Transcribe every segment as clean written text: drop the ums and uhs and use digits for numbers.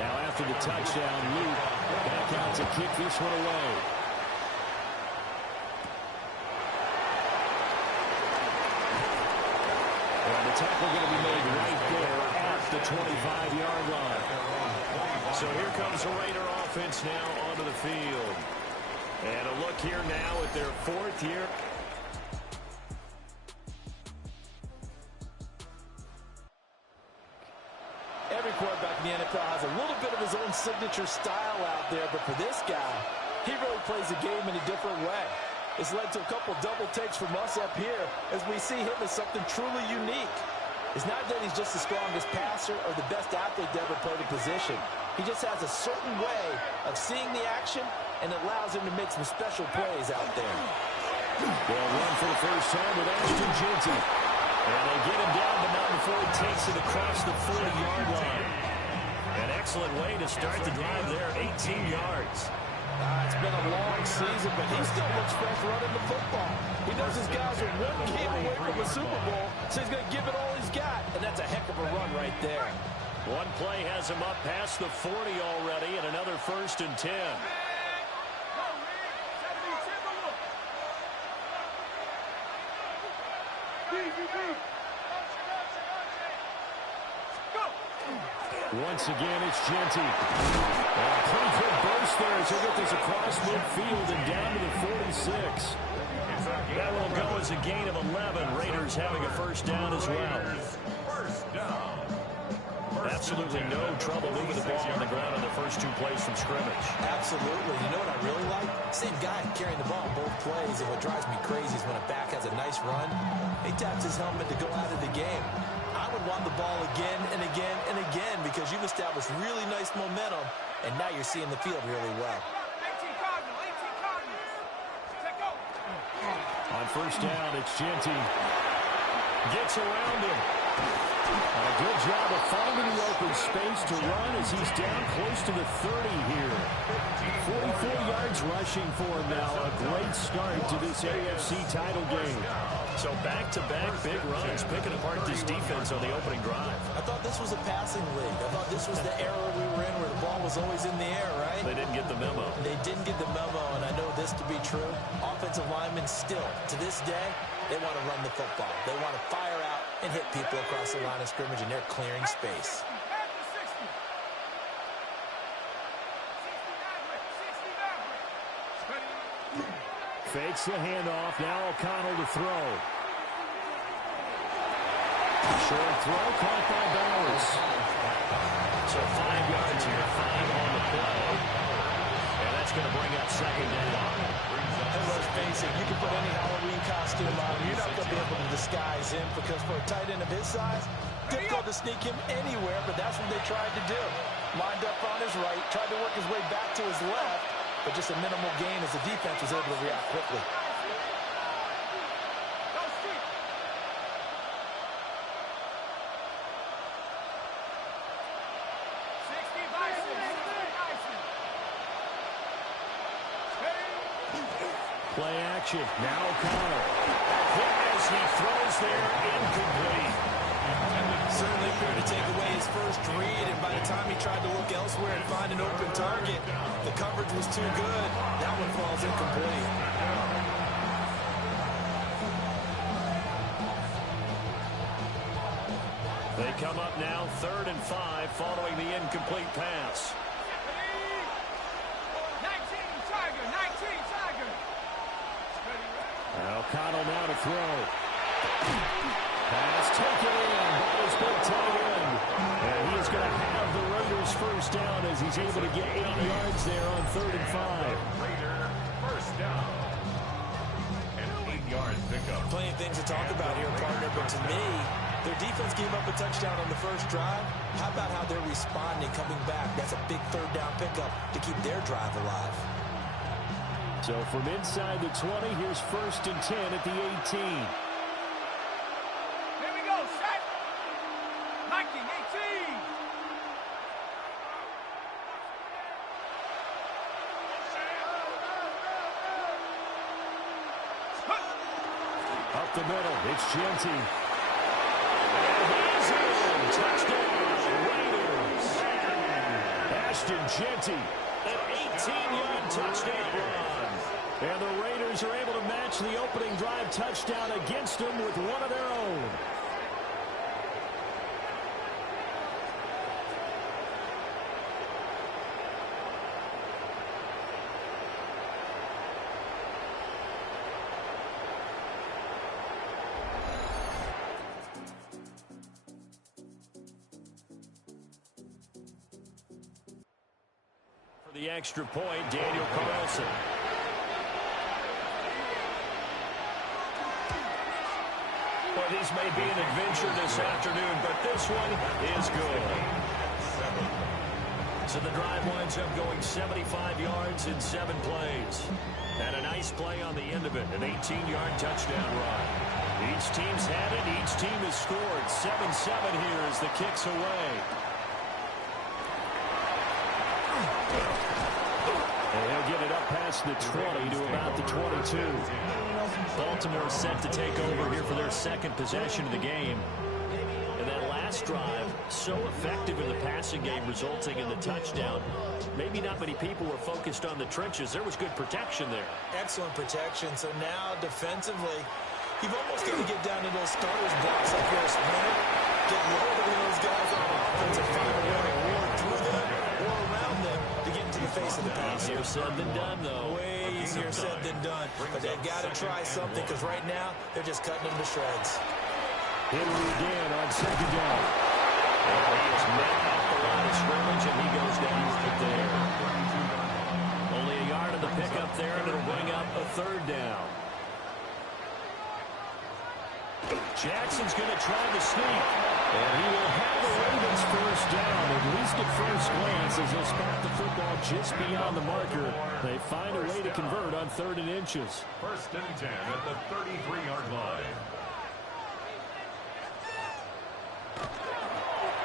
Now after the touchdown, Luke back out to kick this one away. And the tackle going to be made right there at the 25-yard line. So here comes the Raider offense now onto the field. And a look here now at their fourth year. Every quarterback in the NFL has a little bit of his own signature style out there, but for this guy, he really plays the game in a different way. It's led to a couple double takes from us up here as we see him as something truly unique. It's not that he's just the strongest passer or the best athlete to ever play the position. He just has a certain way of seeing the action, and it allows him to make some special plays out there. They'll run for the first time with Afc Championship. And they get him down, but not before he takes it across the 40-yard line. An excellent way to start the drive there, 18 yards. It's been a long season, but he still looks fresh running the football. He knows his guys are one game away from a Super Bowl, so he's going to give it all he's got, and that's a heck of a run right there. One play has him up past the 40 already, and another 1st and 10. Once again, it's Genty. A pretty good burst there as he'll get this across midfield and down to the 46. That will go as a gain of 11. Raiders having a first down as well. Absolutely no trouble moving the ball on the ground on the first 2 plays from scrimmage. Absolutely. You know what I really like? Same guy carrying the ball on both plays, and what drives me crazy is when a back has a nice run, he taps his helmet to go out of the game. I would want the ball again and again and again because you've established really nice momentum, and now you're seeing the field really well. On first down, it's Genty. Gets around him. And a good job of finding the open space to run as he's down close to the 30 here. 44 yards rushing for him now. A great start to this AFC title game. So back-to-back big runs, picking apart this defense on the opening drive. I thought this was a passing league. I thought this was the era we were in where the ball was always in the air, right? They didn't get the memo. They didn't get the memo, and I know this to be true. Offensive linemen still, to this day, they want to run the football. They want to fire out and hit people across the line of scrimmage, and they're clearing space. Fakes the handoff. Now O'Connell to throw. Short throw caught by Bowers. So 5 yards here, 5 on the play. And that's going to bring up second down. And let's face it, you can put any Halloween costume on. You're not going to be able to disguise him because for a tight end of his size, difficult to sneak him anywhere, but that's what they tried to do. Lined up on his right, tried to work his way back to his left, but just a minimal gain as the defense was able to react quickly. Play action. Now O'Connell. Hit as he throws there, incomplete. Certainly appeared to take away his first read, and by the time he tried to look elsewhere and find an open target, the coverage was too good. That one falls incomplete. They come up now 3rd and 5 following the incomplete pass. 19 Tiger. O'Connell now to throw. Pass taken in by his big tight end. And he is going to have the Raiders first down as he's able to get 8 yards there on 3rd and 5. Raider first down. An 8-yard pickup. Plenty of things to talk about here, partner, but to me, their defense gave up a touchdown on the first drive. How about how they're responding, coming back? That's a big 3rd down pickup to keep their drive alive. So from inside the 20, here's 1st and 10 at the 18. Here we go, set. Mikey, 18. Up the middle, it's Genty. And he's in. Touchdown, Raiders. Jeanty, an 18-yard touchdown run. And the Raiders are able to match the opening drive touchdown against them with one of their own. For the extra point, Daniel Carlson. Well, these may be an adventure this afternoon, but this one is good. So the drive winds up going 75 yards in 7 plays. And a nice play on the end of it, an 18-yard touchdown run. Each team's had it, each team has scored. 7-7 here as the kick's away. And he'll get it up past the 20 to about the 22. Baltimore set to take over here for their second possession of the game. And that last drive, so effective in the passing game, resulting in the touchdown. Maybe not many people were focused on the trenches. There was good protection there. Excellent protection. So now defensively, you've almost got to get down to those starters blocks like you're a sprinter. Get lower than those guys on offense and find a way to roar through them or around them to get into the face of the pass. Easier said than done, though. Way easier said than done. But they've got to try something because right now they're just cutting them to shreds. Henry again on second down. And he is met off the line of scrimmage, and he goes down right there. Only a yard of the pickup there, and it'll bring up a third down. Jackson's going to try the sneak. And he will have the Ravens first down, at least at first glance, as they'll spot the football just beyond the marker. They find a way to convert on 3rd and inches. 1st and 10 at the 33-yard line.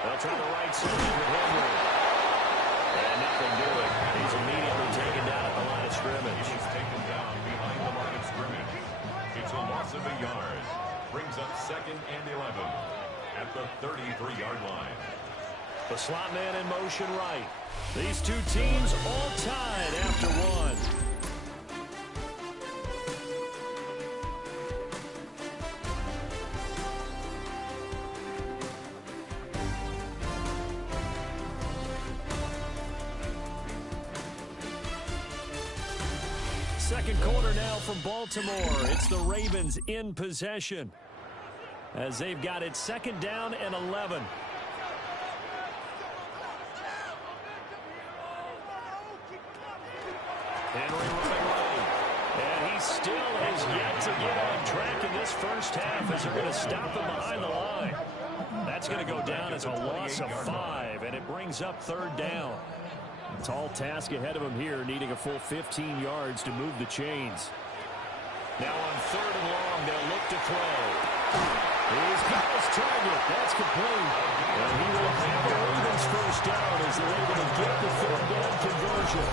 They'll try the right side with Henry. And nothing doing. He's immediately taken down at the line of scrimmage. He's taken down behind the line of scrimmage. It's a loss of a yard. Brings up 2nd and 11 at the 33-yard line. The slot man in motion right. These two teams all tied after one. Second quarter now from Baltimore. It's the Ravens in possession as they've got it 2nd down and 11. Henry running right. And he still has yet to get on track in this first half as they're going to stop him behind the line. That's going to go down as a loss of 5, and it brings up 3rd down. Tall task ahead of him here, needing a full 15 yards to move the chains. Now on 3rd and long, they'll look to throw. He's got his target. That's complete. And he will have the Ravens first down as they're able to get the 3rd down conversion.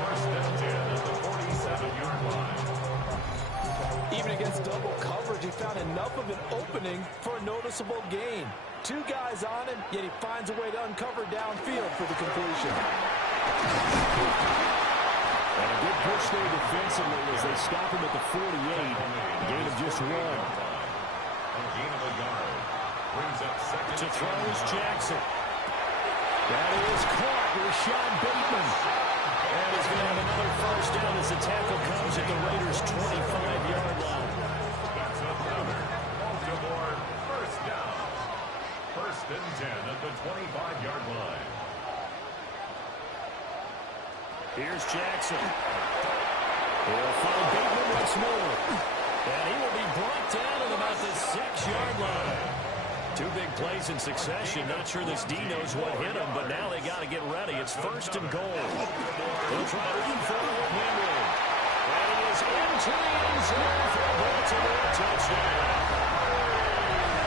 1st and 10 at the 47-yard line. Even against double coverage, he found enough of an opening for a noticeable gain. 2 guys on him, yet he finds a way to uncover downfield for the completion. And a good push there defensively as they stop him at the 48. Gain of just 1. A gain of a yard. Brings up 2nd To throw is Jackson. That is caught. Rashad Bateman. And he's going to have another first down as the tackle comes at the Raiders' 25-yard line. That's another Baltimore first down. 1st and 10 at the 25-yard line. Here's Jackson. He'll find Bateman once more. And he will be brought down at about the 6-yard line. 2 big plays in succession. Not sure this D knows what hit him, but now they got to get ready. It's 1st and goal. They'll try to run forward with Henry. And he is into the end zone for a Baltimore touchdown.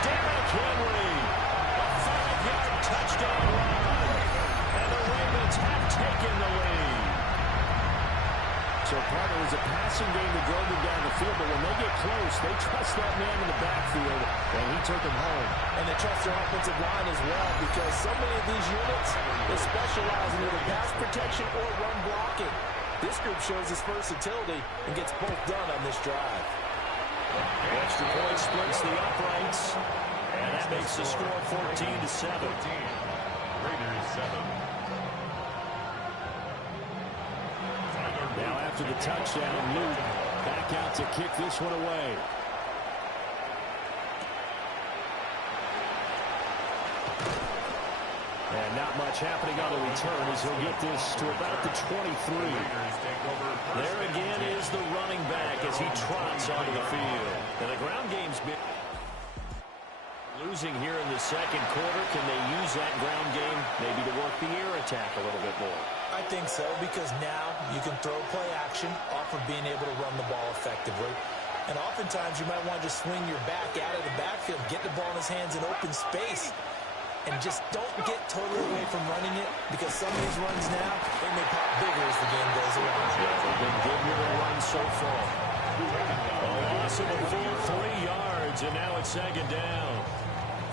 Derrick Henry. A 5-yard touchdown run. And the Ravens have taken the lead. So part of it was a passing game that drove them down the field, but when they get close, they trust that man in the backfield, and he took them home. And they trust their offensive line as well, because so many of these units, they specialize in either pass protection or run blocking. This group shows its versatility and gets both done on this drive. Extra point splits the uprights, and that makes the score 14-7. Raiders 7. Now after the touchdown, Luke back out to kick this one away. And not much happening on the return as he'll get this to about the 23. There again is the running back as he trots onto the field. And the ground game's been losing here in the second quarter. Can they use that ground game maybe to work the air attack a little bit more? I think so, because now you can throw play action off of being able to run the ball effectively. And oftentimes you might want to just swing your back out of the backfield, get the ball in his hands in open space, and just don't get totally away from running it, because some of these runs now, they may pop bigger as the game goes along. Yeah, they've been good with the run so far. A loss of a full 3 yards, and now it's second down.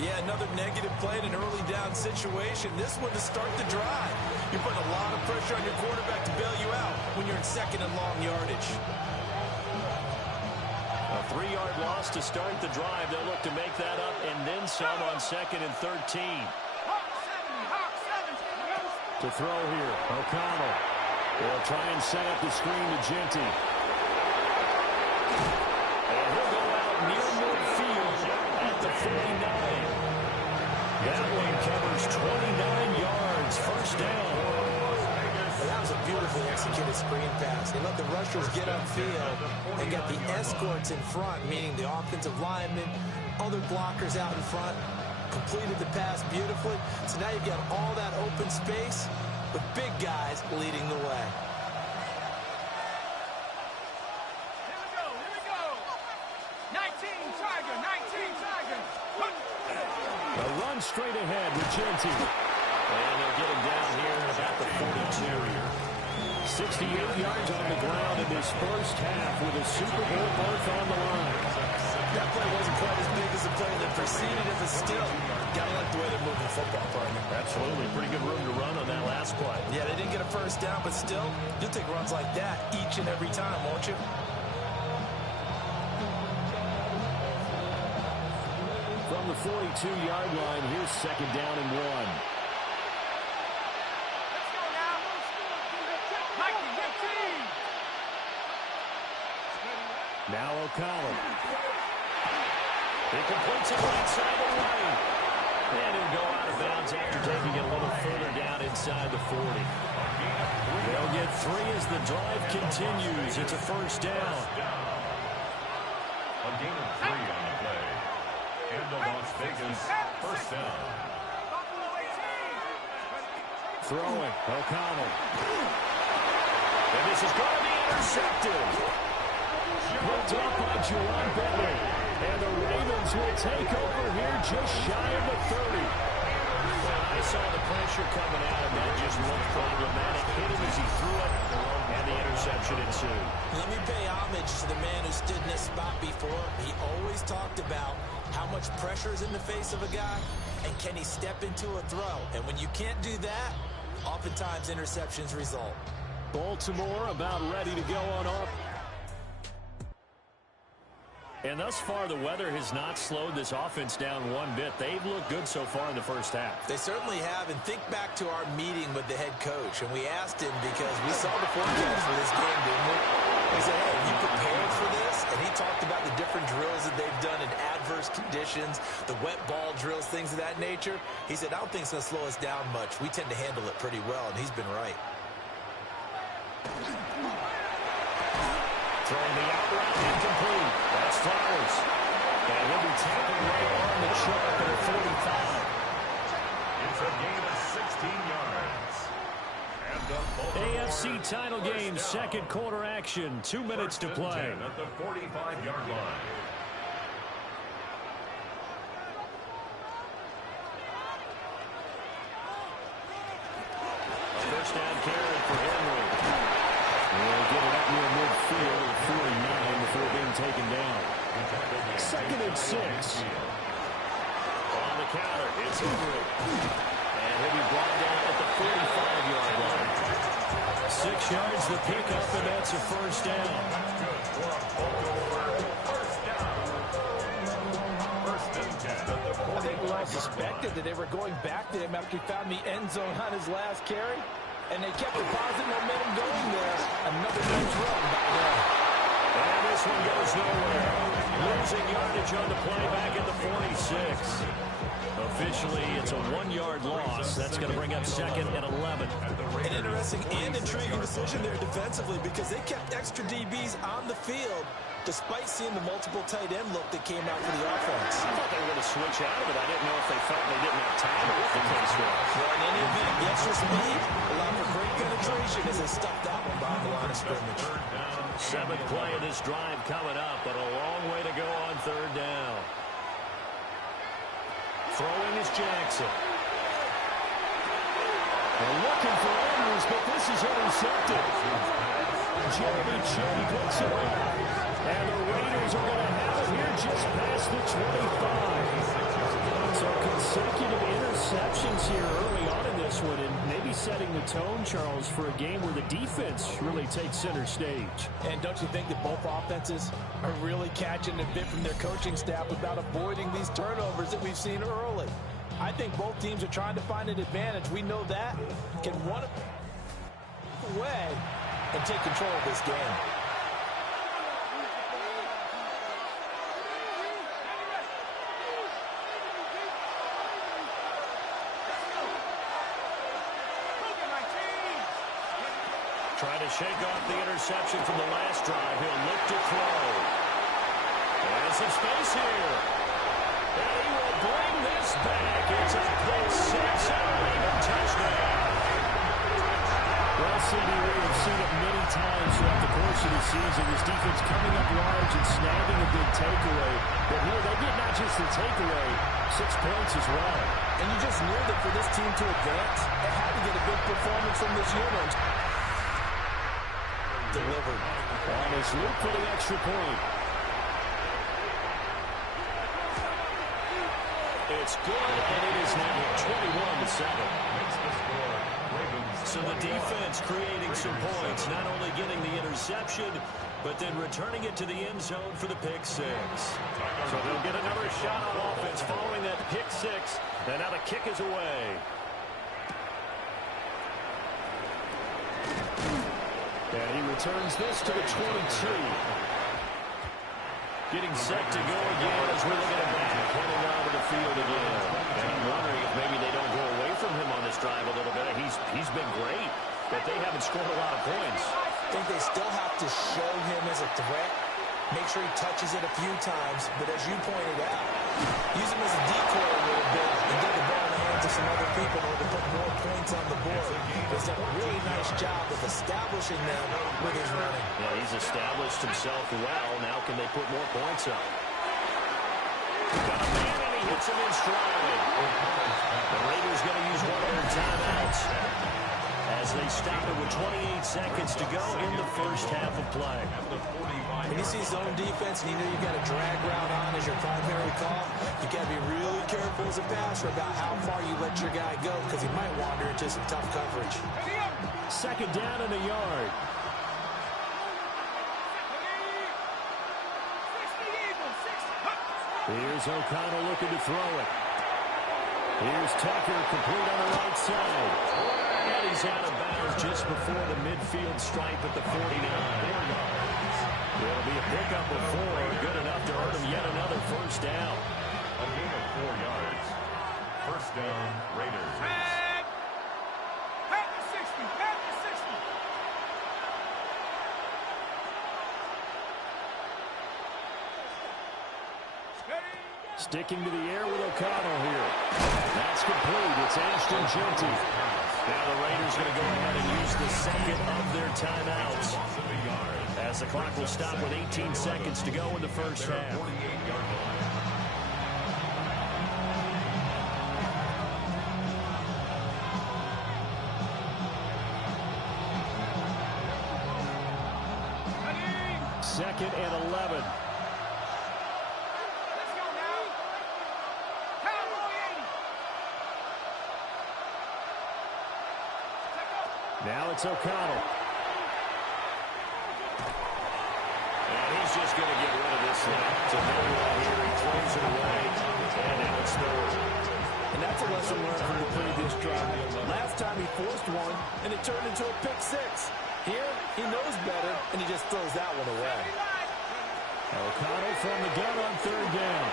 Yeah, another negative play in an early down situation. This one to start the drive. You're putting a lot of pressure on your quarterback to bail you out when you're in second and long yardage. A 3-yard loss to start the drive. They'll look to make that up and then some on second and 13. To throw here, O'Connell. They'll try and set up the screen to Genty. And he'll go out near midfield at the 49. That one covers 29 yards. First down. Well, that was a beautifully executed screen pass. They let the rushers get upfield and got the escorts in front, meaning the offensive linemen, other blockers out in front, completed the pass beautifully. So now you've got all that open space with big guys leading the way. Here we go. 19 Tiger. A run straight ahead with Genty. And they'll get him down here at about the 42. 68 yards on the ground in this first half with a Super Bowl berth on the line. That play wasn't quite as big as the play that preceded it, but still, gotta like the way they're moving the football, partner. Absolutely. Pretty good room to run on that last play. Yeah, they didn't get a first down, but still, you'll take runs like that each and every time, won't you? From the 42-yard line, here's second down and 1. Let's go now. Mikey, 18. Now O'Connell. He completes it right side of the lane. And he'll go out of bounds after taking it a little further down inside the 40. They'll get 3 as the drive continues. It's a first down. A gain of 3 on the play. And the Las Vegas first down. Throwing, O'Connell. And this is going to be intercepted. Picked up by Jerome Bentley. And the Ravens will take over here just shy of the 30. I saw the pressure coming out, and that just looked problematic. Hit him as he threw it, and the interception ensued. Let me pay homage to the man who stood in this spot before. He always talked about how much pressure is in the face of a guy, and can he step into a throw. And when you can't do that, oftentimes interceptions result. Baltimore about ready to go on off. And thus far, the weather has not slowed this offense down one bit. They've looked good so far in the first half. They certainly have, and think back to our meeting with the head coach, and we asked him because we saw the forecast for this game, didn't we? We said, hey, are you prepared for this? And he talked about the different drills that they've done in adverse conditions, the wet ball drills, things of that nature. He said, I don't think it's going to slow us down much. We tend to handle it pretty well, and he's been right. Throwing the out route incomplete. That's Flowers. And he'll be tackled right on the chalk at 45. It's a gain of 16 yards. And AFC title game, second quarter action. 2 minutes to play. At the 45-yard line. First down carry for Henry. We'll get it up near 2nd and 6. On the counter, it's Henry. And he'll be brought down at the 45-yard line. 6 yards the pickup, and that's a first down. I think we all suspected that they were going back to him after he found the end zone on his last carry. And they kept the positive momentum going there. Another nice run by them. And this one goes nowhere. Losing yardage on the play back at the 46. Officially, it's a 1-yard loss. That's going to bring up 2nd and 11. An interesting and intriguing decision there defensively because they kept extra DBs on the field despite seeing the multiple tight end look that came out for the offense. I thought they were going to switch out of it. I didn't know if they felt they didn't have time or what the case was. Well, in any event, the extra speed allowed for great penetration as they stuffed that one behind the line of scrimmage. 7th play of this drive coming up, but a long way to go on 3rd down. Throwing is Jackson. They're looking for Andrews, but this is intercepted. Jeremy Chin puts it up. And the Raiders are going to have it here just past the 25. So consecutive interceptions here early on in this one, and maybe setting the tone, Charles, for a game where the defense really takes center stage. And don't you think that both offenses are really catching a bit from their coaching staff about avoiding these turnovers that we've seen early? I think both teams are trying to find an advantage. We know that. Can one away and take control of this game. Trying to shake off the interception from the last drive. He'll look to throw. And some space here. And he will bring this back. It's a pick six and a Raider touchdown. Well, CD, we have seen it many times throughout the course of the season. This defense coming up large and snagging a big takeaway. But here, they get not just the takeaway, 6 points as well. And you just knew that for this team to advance, they had to get a big performance from this unit. Delivered. On his loop for the extra point. It's good, and it is now 21-7. So the defense creating some points, not only getting the interception, but then returning it to the end zone for the pick six. So they'll get another shot on offense following that pick six, and now the kick is away. And he returns this to the 22. Getting set to go again as we're looking at back, heading onto the field again. And I'm wondering if maybe they don't go away from him on this drive a little bit. He's been great, but they haven't scored a lot of points. I think they still have to show him as a threat. Make sure he touches it a few times, but as you pointed out, use him as a decoy a little bit and get the ball in the hands of some other people in order to put more points on the board. He's done a really nice job of establishing them with his running. Yeah, he's established himself well. Now can they put more points up? Got a man, and he hits him in stride. The Raiders going to use one of their timeouts as they stop it with 28 seconds to go in the first half of play. When you see zone defense and you know you've got a drag route on as your primary call, you've got to be really careful as a passer about how far you let your guy go because he might wander into some tough coverage. 2nd down and a yard. Here's O'Connell looking to throw it. Here's Tucker, complete on the right side. And he's out of bounds just before the midfield stripe at the 49. It'll be a pickup of 4, good enough to earn him yet another first down. A gain of 4 yards. First down, Raiders. At the 60, at the 60. Sticking to the air with O'Connell here. That's complete. It's Ashton Jeanty. Now the Raiders going to go ahead and use the second of their timeouts as the clock will stop with 18 seconds to go in the first half. Second and 11. Now it's O'Connell. And he's just going to get rid of this one. So no one here. He throws it away. And now it's third. And that's a lesson learned from the previous drive. Last time he forced one, and it turned into a pick six. Here, he knows better, and he just throws that one away. O'Connell from the gun on third down.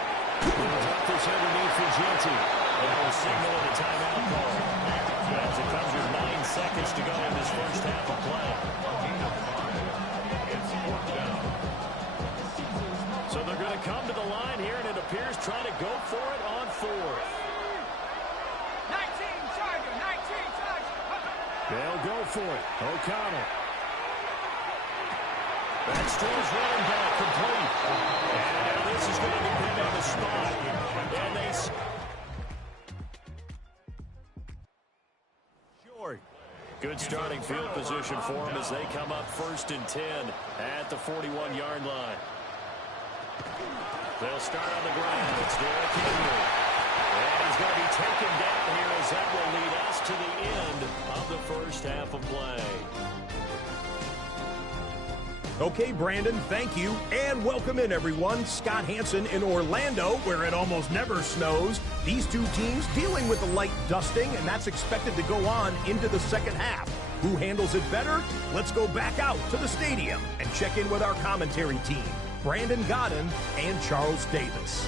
He'll drop this underneath for Genty. That will signal a timeout call. As it comes with 9 seconds to go in this first half of play. It's fourth down. So they're going to come to the line here, and it appears trying to go for it on fourth. 19 Charger, 19 Charger. They'll go for it. O'Connell. Backstrolls running back complete. And now this is going to depend on the spot. And they... Short. Good starting field position for them as they come up 1st and 10 at the 41-yard line. They'll start on the ground. It's Derrick Henry. And he's going to be taken down here as that will lead us to the end of the first half of play. Okay, Brandon, thank you, and welcome in, everyone. Scott Hansen in Orlando, where it almost never snows. These two teams dealing with a light dusting, and that's expected to go on into the second half. Who handles it better? Let's go back out to the stadium and check in with our commentary team, Brandon Godden and Charles Davis.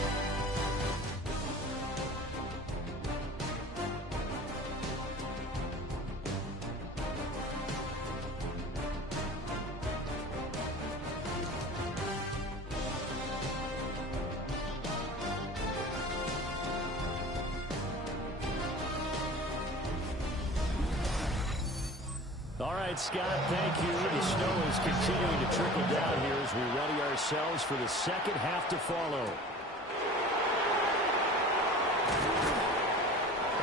All right, Scott, thank you. The snow is continuing to trickle down here as we ready ourselves for the second half to follow.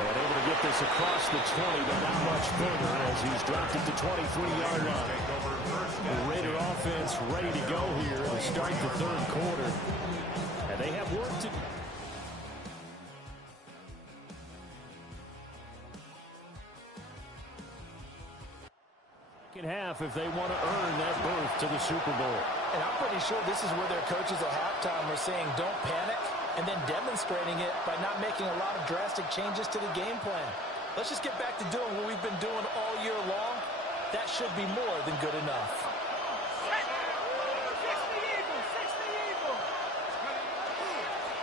And able to get this across the 20, but not much further as he's dropped it to 23-yard line. The Raider offense ready to go here to start the third quarter. And they have work to do. Half if they want to earn that berth to the Super Bowl. And I'm pretty sure this is where their coaches at halftime were saying don't panic and then demonstrating it by not making a lot of drastic changes to the game plan. Let's just get back to doing what we've been doing all year long. That should be more than good enough.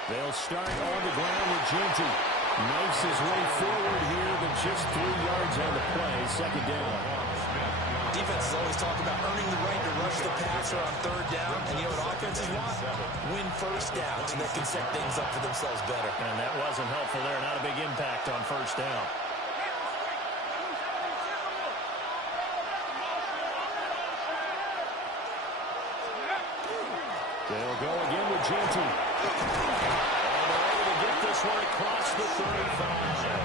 They'll start on the ground with Genty. Makes his way forward here, but just 3 yards on the play. Second down. Defenses always talk about earning the right to rush the passer on third down. And you know what offenses want? Win first down so they can set things up for themselves better. And that wasn't helpful there. Not a big impact on first down. They'll go again with Genty. And they're able to get this one across the 35.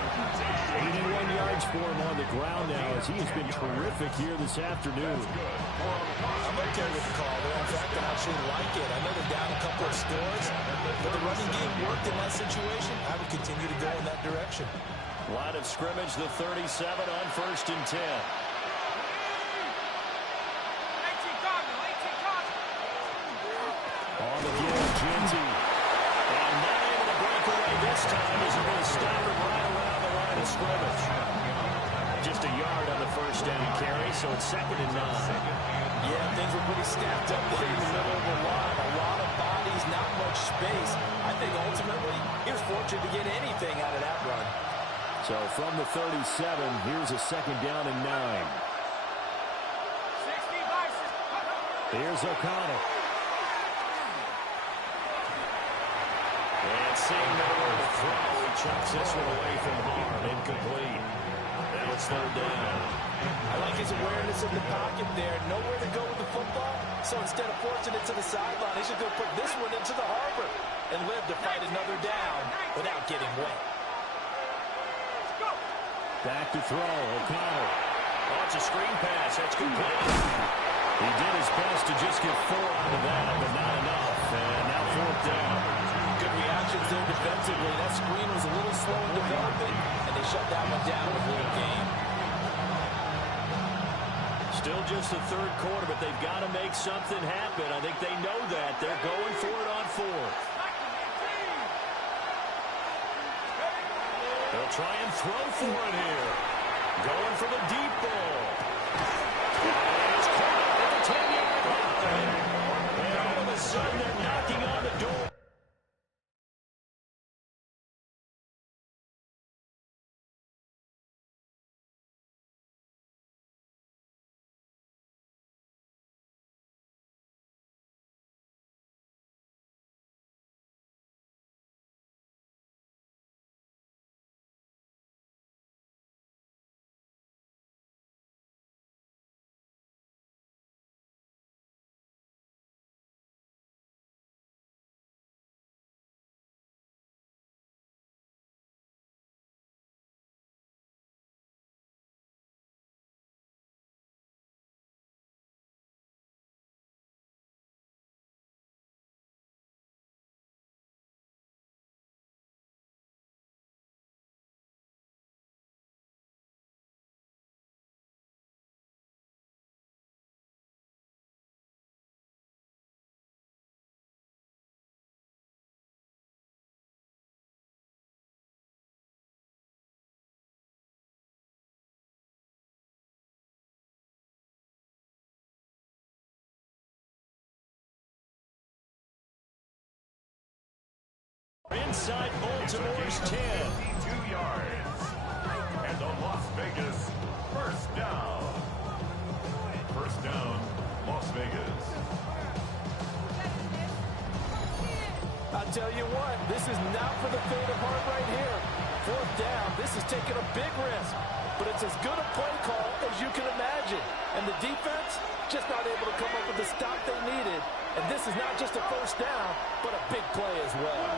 81 yards for him on the ground now as he has been terrific here this afternoon. I'm okay with the call there. In fact, I actually like it. I know they're down a couple of scores, but the running game worked in that situation. I would continue to go in that direction. Line of scrimmage, the 37 on 1st and 10. On the give, Genty. And not able to break away this time as they're going to stop it right around the line of scrimmage. Just a yard on the first down carry, so it's 2nd and 9. Yeah, things were pretty stacked up there in the middle of the line. A lot of bodies, not much space. I think ultimately he was fortunate to get anything out of that run. So from the 37, here's a 2nd down and 9. Here's O'Connell. And seeing nowhere to throw, he chucks this one away from harm. Incomplete. Now it's 3rd down. I like his awareness in the pocket there. Nowhere to go with the football. So instead of forcing it to the sideline, he's just going to put this one into the harbor and live to fight another down without getting wet. Back to throw, O'Connell. Oh, it's a screen pass. That's complete. He did his best to just get 4 out of that, but not enough. And now 4th down. Good reactions there defensively. That screen was a little slow in developing, and they shut that one down with a little game. Still just the third quarter, but they've got to make something happen. I think they know that. They're going for it on fourth. They'll try and throw for it here. Going for the deep ball. And it's caught at the 10-yard line. And all of a sudden, they're knocking on the door. Inside Baltimore's 10. 52 yards. And the Las Vegas first down. First down, Las Vegas. I'll tell you what, this is not for the faint of heart right here. Fourth down, this is taking a big risk. But it's as good a play call as you can imagine. And the defense just not able to come up with the stop they needed. And this is not just a first down, but a big play as well.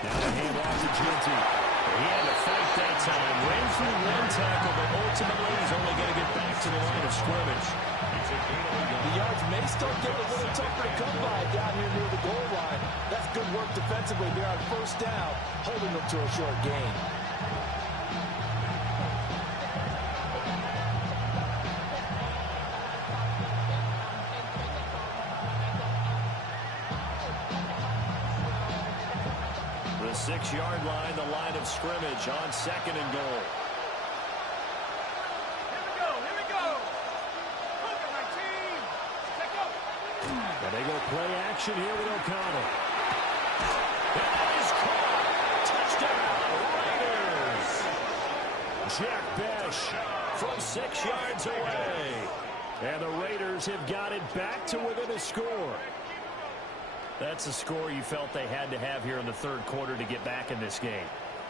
Now a hand off to Ginty. He had to fight that time. Ran through one tackle, but ultimately he's only going to get back to the line of scrimmage. The yards may start getting a little tougher to come by down here near the goal line. That's good work defensively there on first down, holding them to a short gain. The 6-yard line, the line of scrimmage on second and goal. Here we go. Look at my team. Take up. And they go play action here with O'Connell. And that is caught. Touchdown, Raiders. Jack Besh From 6 yards away. and the Raiders have got it back to within a score. That's a score you felt they had to have here in the third quarter to get back in this game.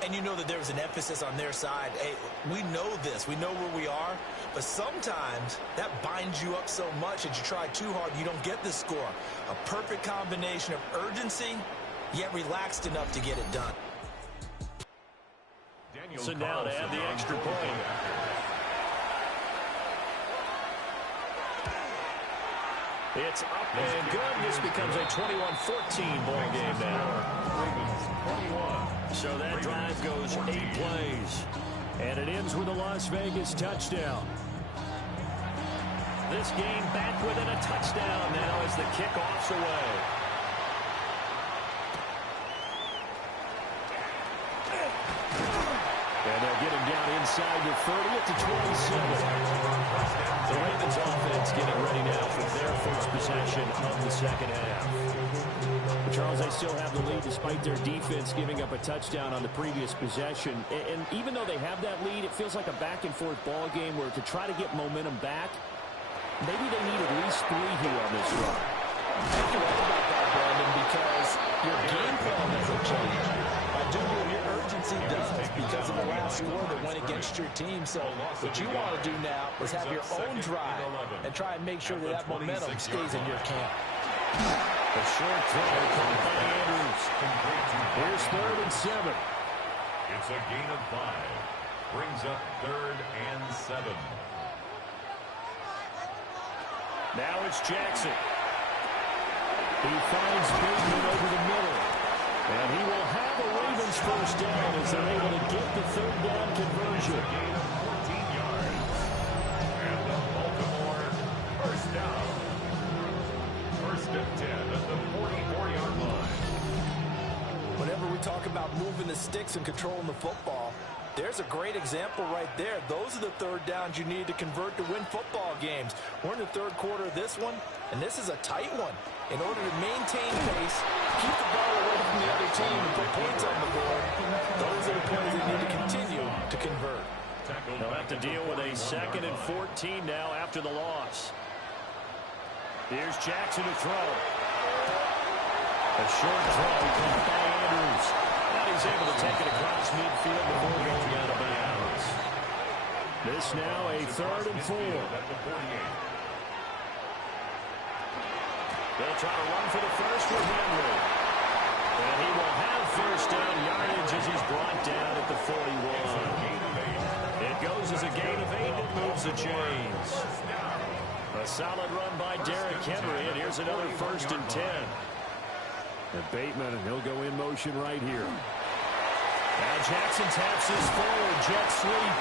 And you know that there's an emphasis on their side. Hey, we know this. We know where we are. But sometimes that binds you up so much that you try too hard, you don't get this score. A perfect combination of urgency, yet relaxed enough to get it done. So now to add the extra point. It's up and good. This becomes a 21-14 ball game now. So that drive goes 8 plays. And it ends with a Las Vegas touchdown. This game back within a touchdown now as the kickoff's away. And they'll get him down inside the 30 at the 27. The Ravens offense getting ready now for their first possession of the second half. Charles, they still have the lead despite their defense giving up a touchdown on the previous possession. And even though they have that lead, it feels like a back-and-forth ball game where to try to get momentum back, maybe they need at least 3 here on this run. You're right about that, Brandon, because your game plan doesn't change. I do believe your urgency does because of the last score that went against your team. So what you want to do now is have your own drive and try and make sure that that momentum stays in your camp. A short throw caught by Andrews. Here's 3rd and 7. It's a gain of 5. Brings up 3rd and 7. Now it's Jackson. He finds Bateman over the middle. And he will have a Ravens first down as they're able to get the third down conversion. 14 yards. And the Baltimore first down. First and 10 at the 44-yard line. Whenever we talk about moving the sticks and controlling the football, there's a great example right there. Those are the third downs you need to convert to win football games. We're in the third quarter of this one, and this is a tight one. In order to maintain pace, keep the ball away from the other team and put points on the board, those are the plays they need to continue to convert. They'll have to deal with a 2nd and 14 now after the loss. Here's Jackson to throw. A short throw caught by Andrews. Now he's able to take it across midfield before going out of bounds. This now a 3rd and 4. They'll try to run for the first with Henry. And he will have first down yardage as he's brought down at the 41. It goes as a gain of 8 and moves the chains. A solid run by Derrick Henry, and here's another 1st and 10. And Bateman, and he'll go in motion right here. Now Jackson taps his forward, jet sweep.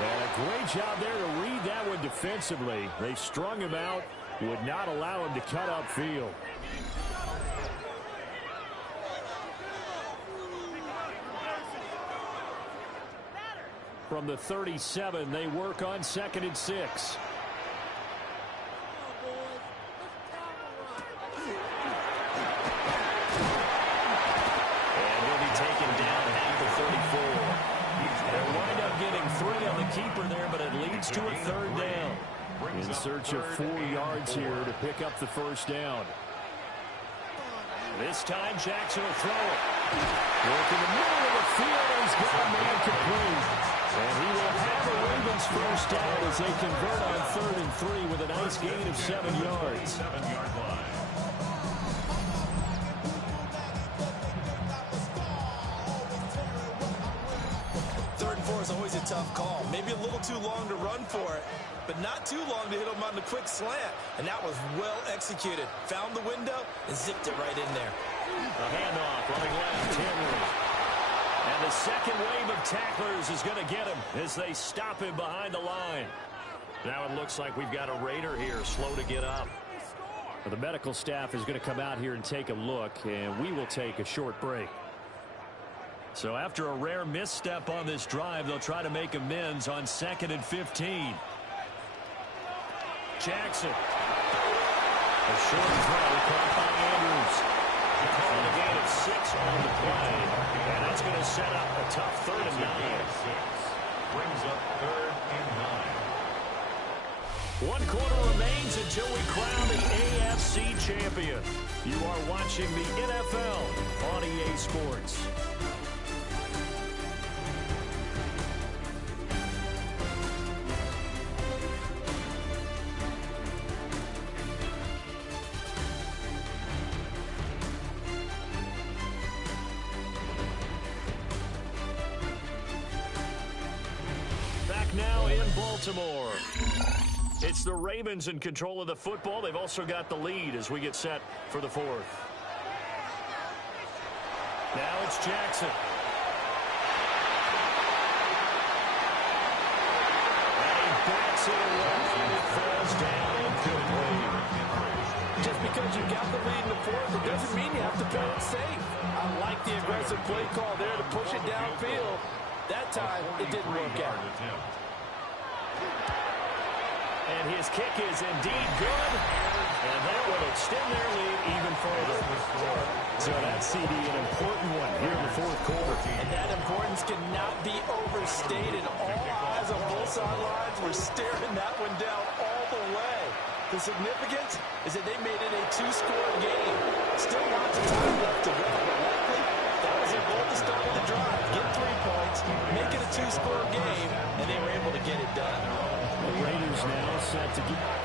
And a great job there to read that one defensively. They strung him out, would not allow him to cut upfield. From the 37, they work on 2nd and 6. Keeper there, but it leads to a 3rd down. In search of 4 yards here to pick up the first down. This time Jackson will throw it. Work in the middle of the field, and he's got a man complete. And he will have a Ravens first down as they convert on 3rd and 3 with a nice gain of 7 yards. 7-yard line. Is always a tough call. Maybe a little too long to run for it, but not too long to hit him on the quick slant. And that was well executed. Found the window and zipped it right in there. A handoff running left, Henry. And the second wave of tacklers is going to get him as they stop him behind the line. Now it looks like we've got a Raider here, slow to get up. Well, the medical staff is going to come out here and take a look, and we will take a short break. So after a rare misstep on this drive, they'll try to make amends on 2nd and 15. Jackson. A short throw caught by Andrews. Calling a gain of 6 on the play. And that's going to set up a tough 3rd and 9. Brings up 3rd and 9. 1 quarter remains until we crown the AFC champion. You are watching the NFL on EA Sports. Now in Baltimore. It's the Ravens in control of the football. They've also got the lead as we get set for the 4th. Now it's Jackson. And he bats it away. It falls down incomplete. Just because you got the lead in the 4th, it doesn't mean you have to play it safe. I like the aggressive play call there to push it downfield. That time, it didn't work out. And his kick is indeed good. And that will extend their lead even further. So that CD, an important one here in the 4th quarter. And that importance cannot be overstated. All eyes on both sidelines were staring that one down all the way. The significance is that they made it a 2-score game. Still lots of time left to go, but likely that was their goal to start of the drive. Get 3 points, make it a 2-score game, and they were able to get it done. The Raiders now set to get back.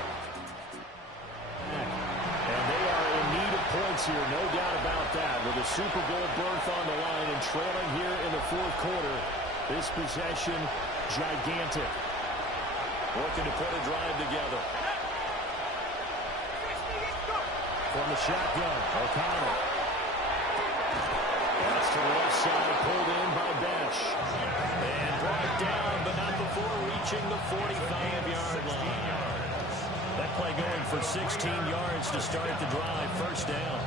And they are in need of points here, no doubt about that. With a Super Bowl berth on the line and trailing here in the 4th quarter. This possession, gigantic. Looking to put a drive together. From the shotgun, O'Connell. That's to the left side, pulled in by Besh. And brought down, but not before reaching the 45-yard line. That play going for 16 yards to start the drive, first down.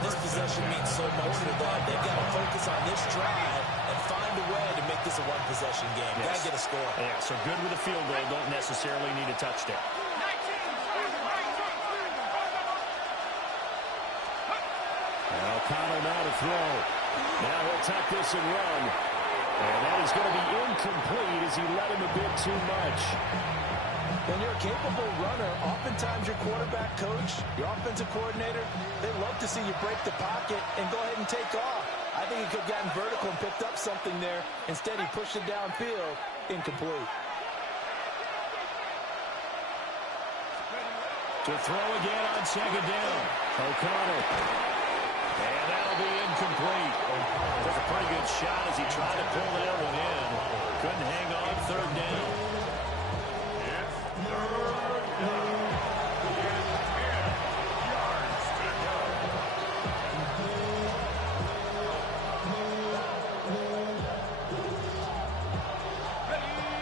This possession means so much for them. They've got to focus on this drive and find a way to make this a one-possession game. Yes. Got to get a score. Yeah, so good with a field goal. Don't necessarily need a touchdown. O'Connell now to throw. Now he'll tuck this and run. And that is going to be incomplete as he let him a bit too much. When you're a capable runner, oftentimes your quarterback coach, your offensive coordinator, they love to see you break the pocket and go ahead and take off. I think he could have gotten vertical and picked up something there. Instead, he pushed it downfield, incomplete. To throw again on second down. O'Connell. And that'll be incomplete. Took a pretty good shot as he tried to pull that one in. Couldn't hang on, third down.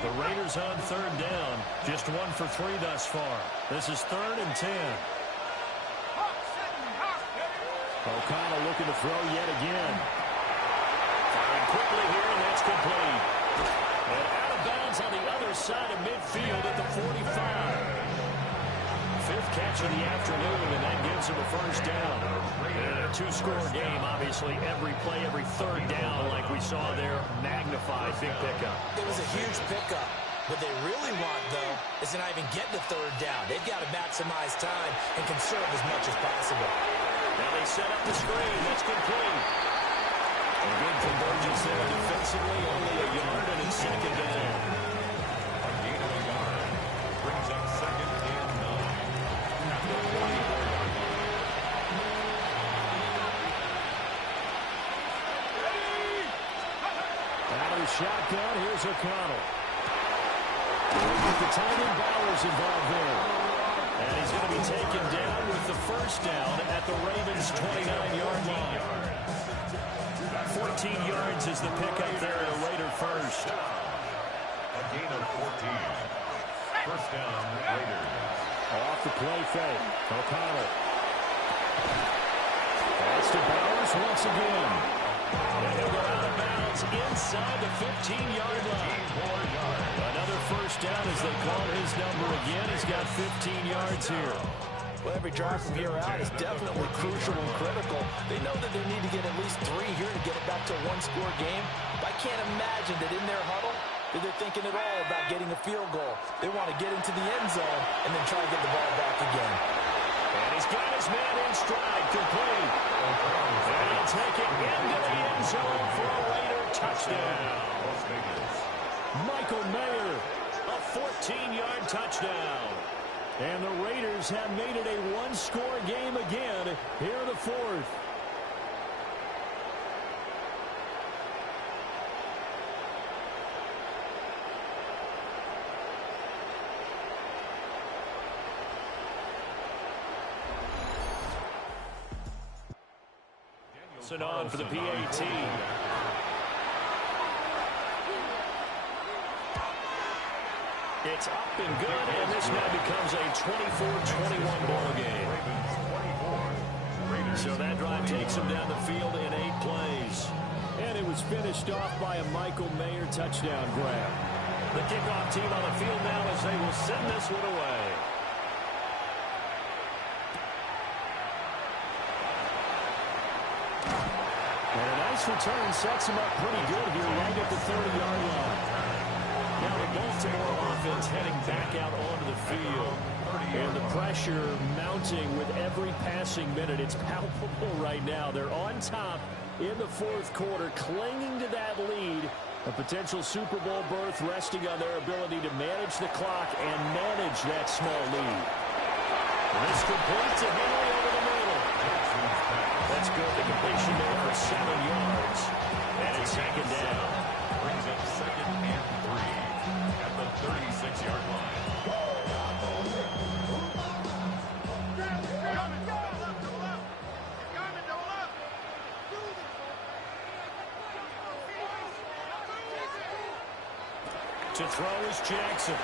The Raiders on third down. Just 1 for 3 thus far. This is 3rd and 10. O'Connell looking to throw yet again. Firing quickly here, and that's complete. And out of bounds on the other side of midfield at the 45. 5th catch of the afternoon, and that gives him a first down. And a 2-score game, obviously, every play, every third down, like we saw there, magnified. Big pickup. It was a huge pickup. What they really want, though, is to not even get the third down. They've got to maximize time and conserve as much as possible. Now they set up the screen. That's complete. A good convergence there defensively. Only a yard, and it's second down. A gain of a yard brings up 2nd and 9 at the 44-yard line. Out of the shotgun, here's O'Connell. With the tight end Bowers involved there. And he's going to be taken down with the first down at the Ravens' 29-yard line. 14 yards is the pickup there, a Raider first. A gain of 14. First down, Raiders. Off the play fake. O'Connell. That's to Bowers once again. And he'll go out of bounds inside the 15-yard line. Another first down as they call his number again. He's got 15 yards here. Well, every drive from here out is definitely crucial and critical. They know that they need to get at least 3 here to get it back to a one-score game. But I can't imagine that in their huddle that they're thinking at all about getting a field goal. They want to get into the end zone and then try to get the ball back again. And he's got his man in stride, complete. And he'll take it into the end zone for a Raider touchdown. Michael Mayer, a 14-yard touchdown. And the Raiders have made it a one-score game again here in the 4th. On for the PAT. It's up and good, and this now becomes a 24-21 ball game. So that drive takes them down the field in 8 plays. And it was finished off by a Michael Mayer touchdown grab. The kickoff team on the field now as they will send this one away. And a nice return sets him up pretty good here right at the 30-yard line. Now the Baltimore offense heading back out onto the field. And the pressure mounting with every passing minute. It's palpable right now. They're on top in the 4th quarter, clinging to that lead. A potential Super Bowl berth resting on their ability to manage the clock and manage that small lead. This completes a Henry over the middle. That's good. The completion there for 7 yards. And it's second down. Brings up 2nd and 3 at the 36-yard line. To throw is Jackson.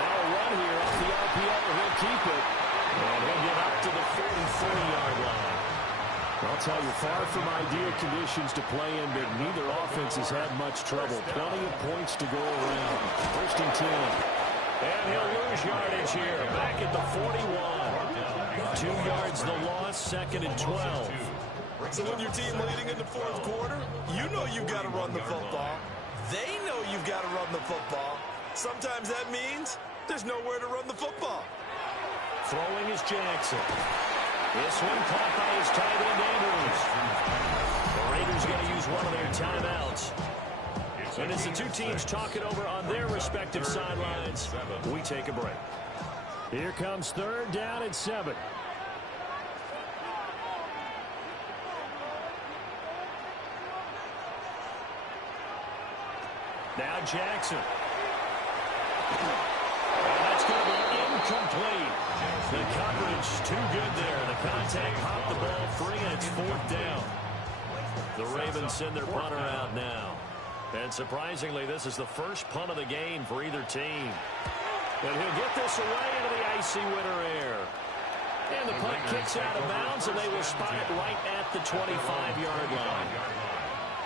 Now a run here off the RPO. He'll keep it. And he'll get up to the 40-yard line. I'll tell you, far from ideal conditions to play in, but neither offense has had much trouble. Plenty of points to go around. First and 10. And he'll lose yardage here. Back at the 41. 2 yards the loss, second and 12. So when your team leading in the fourth quarter, you know you've got to run the football. They know you've got to run the football. Sometimes that means there's nowhere to run the football. Throwing is Jackson. This one caught by his tight end, Andrews. The Raiders going to use one of their timeouts. And as the two teams talk it over on their respective sidelines, we take a break. Here comes third down and 7. Now Jackson. And that's going to be incomplete. The coverage too good there. The contact popped the ball free, and it's fourth down. The Ravens send their punter out now. And surprisingly, this is the first punt of the game for either team. And he'll get this away into the icy winter air. And the punt kicks out of bounds, and they will spot it right at the 25-yard line.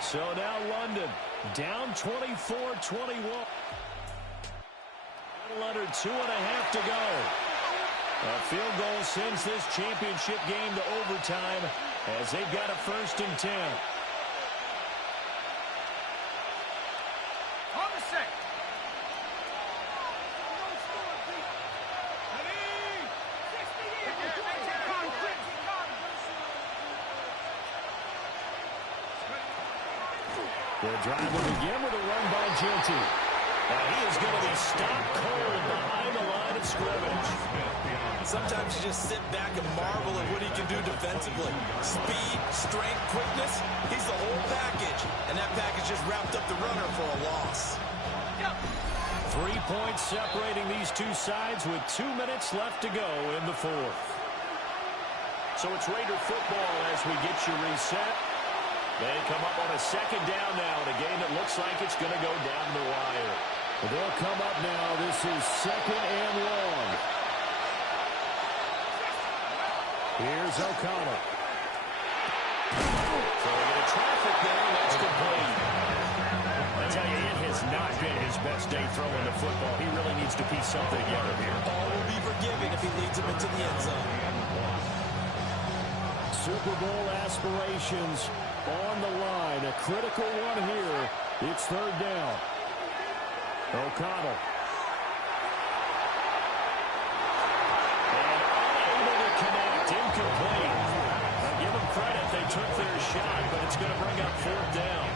So now London down 24-21. Under 2.5 to go. A field goal sends this championship game to overtime as they've got a first and 10. On the set. Their drive will begin with a run by Genty. He is going to be stopped cold behind the line of scrimmage. Sometimes you just sit back and marvel at what he can do defensively. Speed, strength, quickness, he's the whole package. And that package just wrapped up the runner for a loss. 3 points separating these two sides with 2 minutes left to go in the fourth. So it's Raider football as we get you reset. They come up on a second down now in a game that looks like it's going to go down the wire. They'll come up now. This is second and long. Here's O'Connell. So they get a traffic there, and that's complete. I tell you, it has not been his best day throwing the football. He really needs to piece something together here. All will be forgiven if he leads him into the end zone. Super Bowl aspirations on the line. A critical one here. It's third down. O'Connell. And unable to connect. Incomplete. I'll give them credit. They took their shot, but it's going to bring up fourth down.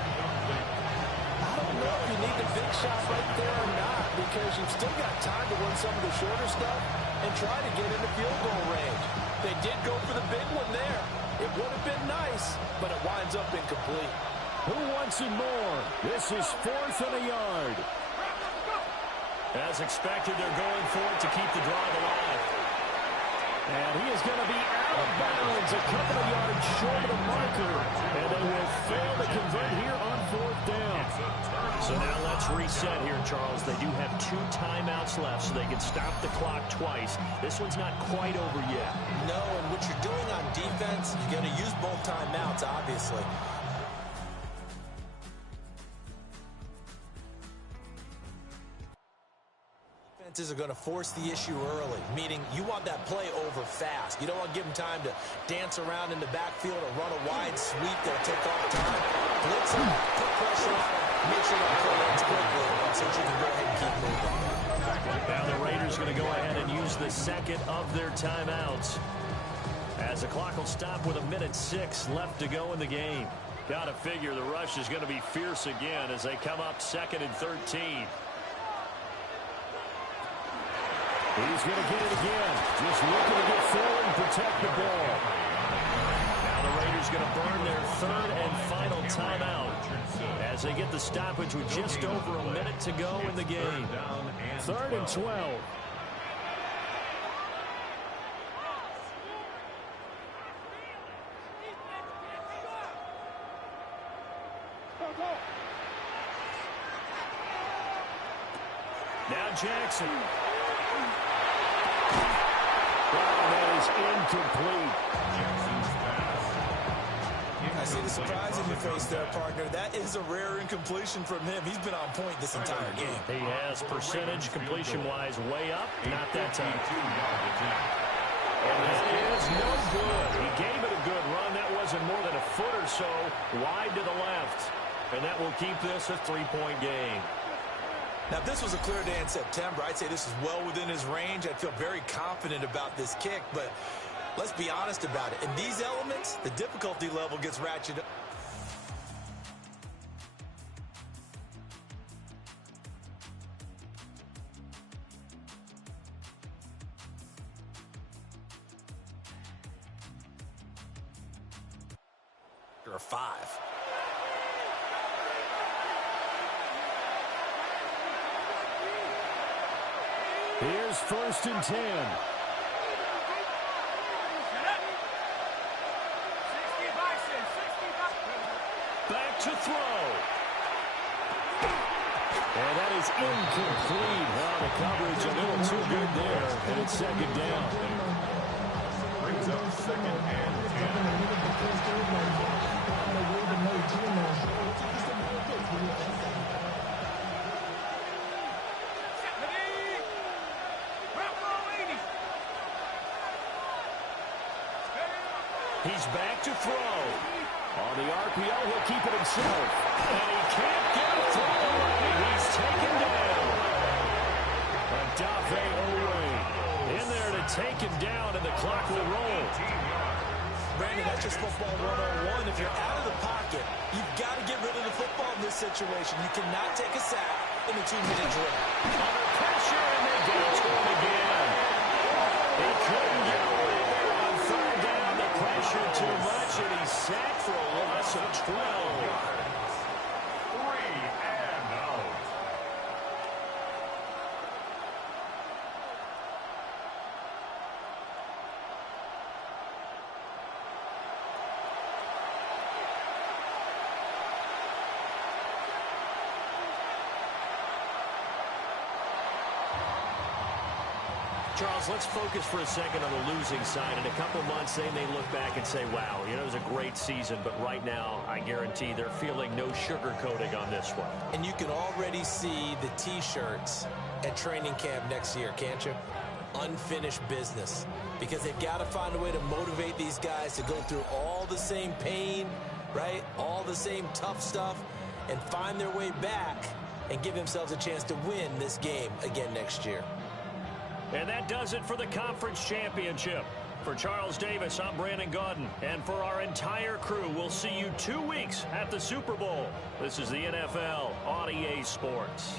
I don't know if you need the big shot right there or not, because you've still got time to run some of the shorter stuff and try to get into field goal range. They did go for the big one there. It would have been nice, but it winds up incomplete. Who wants it more? This is fourth and a yard. As expected, they're going for it to keep the drive alive. And he is going to be out of bounds a couple of yards short of the marker. And they will fail to convert here on fourth down. So now let's reset here, Charles. They do have 2 timeouts left, so they can stop the clock twice. This one's not quite over yet. No, and what you're doing on defense, you're going to use both timeouts, obviously. Defenses are going to force the issue early, meaning you want that play over fast. You don't want to give them time to dance around in the backfield or run a wide sweep that'll take off time. Blitz them, put pressure on them, make sure that play ends quickly so that you can go ahead and keep moving. Now the Raiders going to go ahead and use the second of their timeouts, as the clock will stop with 1:06 left to go in the game. Got to figure the rush is going to be fierce again as they come up second and 13. He's going to get it again. Just looking to get forward and protect the ball. Now the Raiders going to burn their third and final timeout as they get the stoppage with just over a minute to go in the game. Third and 12. Now Jackson. Well, that is incomplete. Jackson's pass. I see the surprise in your face there, partner. That is a rare incompletion from him. He's been on point this entire game. He has percentage completion-wise way up. Not that time. And that is no good. He gave it a good run. That wasn't more than a foot or so wide to the left. And that will keep this a 3-point game. Now, if this was a clear day in September, I'd say this is well within his range. I'd feel very confident about this kick, but let's be honest about it. In these elements, the difficulty level gets ratcheted up. Or 5. Here's 1st and 10. Back to throw. And that is incomplete. Well, the coverage a little too good there, and it's 2nd down. Brings up 2nd and 10. He's back to throw. On the RPO, he'll keep it himself. And he can't get a throw away. He's taken down. Afc in there to take him down, and the clock will roll. Brandon, that's just football 101. If you're out of the pocket, you've got to get rid of the football in this situation. You cannot take a sack in a 2-minute drill. Under pressure, and they get it to him again. He couldn't get away there on 3rd down. The pressure too much, and he's sacked for a loss of 12. 3 and out. Charles, let's focus for a second on the losing side. In a couple months, they may look back and say, wow, it was a great season. But right now, I guarantee they're feeling no sugarcoating on this one. And you can already see the T-shirts at training camp next year, can't you? Unfinished business. Because they've got to find a way to motivate these guys to go through all the same pain, right? All the same tough stuff, and find their way back and give themselves a chance to win this game again next year. And that does it for the conference championship. For Charles Davis, I'm Brandon Gaudin. And for our entire crew, we'll see you 2 weeks at the Super Bowl. This is the NFL on EA Sports.